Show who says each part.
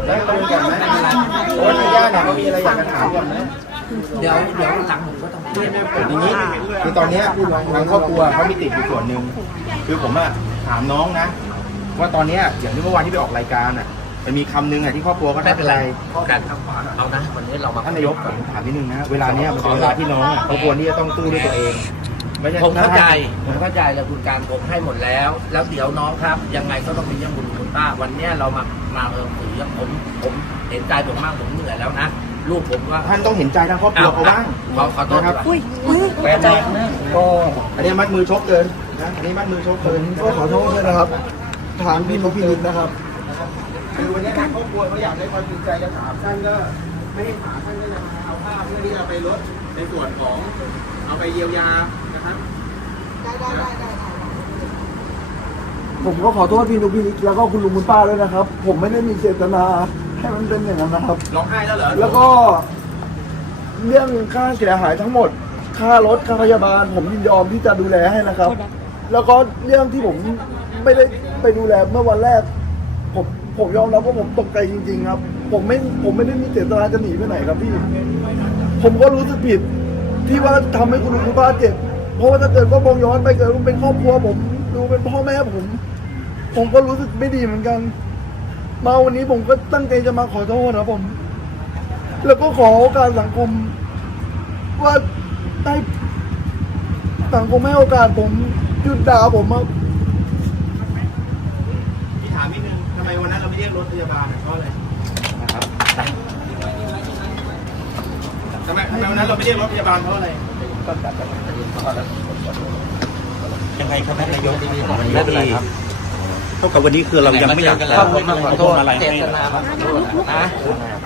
Speaker 1: แล้วคุยกันไหมโอ้ยทางญาติเนี่ยเขามีอะไรอยากจะถามก่อนไหม
Speaker 2: เดี๋ยวหลังผมก็ต้องเรียน
Speaker 1: อย่างนี้คือตอนนี้ทางครอบครัวเขามีติดอยู่ส่วนหนึ่งคือผมอะถามน้องนะว่าตอนนี้อย่างที่เมื่อวานที่ไปออกรายการอะมันมีคำนึงอะที่ครอบครัวก็ไม่เป็นไร
Speaker 2: การทำขวาเอานะวันนี้เรามา
Speaker 1: ท่านนายกถามนิดนึงนะเวลาเนี้ยมันเป็นเวลาที่น้องอะเขาควรที่จะต้องสู้ด้วยตัวเอง
Speaker 2: ผมเข้าใจแล้วคุณการผมให้หมดแล้วเดี๋ยวน้องครับยังไงก็ต้องมีเรื่องคุณป้าวันนี้เรามาถือผมเห็นใจผมมากผมเหนื่อยแล้วนะลูกผมก็
Speaker 1: ท่านต้องเห็นใจทางครอบครัวเขาบ้าง
Speaker 2: ขอโทษ
Speaker 1: ครับ
Speaker 2: แปลใจ
Speaker 1: ก็อันนี้มัดมือชกเกินนะอันนี้มัดมือชกเกิน
Speaker 3: ก็ขอโทษด้วยนะครับถามพี่นุพินิจนะครับ
Speaker 1: คือวันนี้ทางครอบครัวเขาอยากได้ความจริงใจจะถามท่านก็ไม่ให้ถามท่านก็จะมาเอาภาพเพื่อที่จะไปลดในส่วนของเอาไปเยียวยานะครับ
Speaker 3: ผมก็ขอโทษพี่นุพินิจแล้วก็คุณลุงคุณป้าด้วยนะครับ ผมไม่ได้มีเจตนาให้มันเป็นอย่างนั้นนะครับ
Speaker 1: ร้องไห้แล้วเหรอ
Speaker 3: แล้วก็เรื่องค่าเสียหายทั้งหมดค่ารถค่าพยาบาลผมยินยอมที่จะดูแลให้นะครับแล้วก็เรื่องที่ผมไม่ได้ไปดูแลเมื่อวันแรกผมยอมรับว่าผมตกใจจริงๆครับผมไม่ได้มีเจตนาจะหนีไปไหนครับพี่ผมก็รู้สึกผิดที่ว่าทำให้คุณลุงคุณป้าเจ็บเพราะว่าถ้าเกิดว่ามองย้อนไปเกิดว่าเป็นครอบครัวผมดูเป็นพ่อแม่ผมก็รู้สึกไม่ดีเหมือนกันมาวันนี้ผมก็ตั้งใจจะมาขอโทษนะผมแล้วก็ขอโอกาสสังคมว่าให้สังคมให้โอกาสผมหยุดด่าผมครับ
Speaker 1: พี่ถามนิดนึงทำไมวันนั้นเราไม่เรียกรถพยาบาลเพราะอะไรนะครับทำไมวันนั้นเราไม่เรียกรถพยาบาลเพราะอะไร
Speaker 4: ยังไงครับท่านนายกไม่เป็นไรครับเท่ากับวันนี้คือเรายังไม่อยากจะ
Speaker 2: ขอโทษ
Speaker 4: อะไร
Speaker 2: เจ
Speaker 4: ให้
Speaker 2: ตนาขอโทษนะ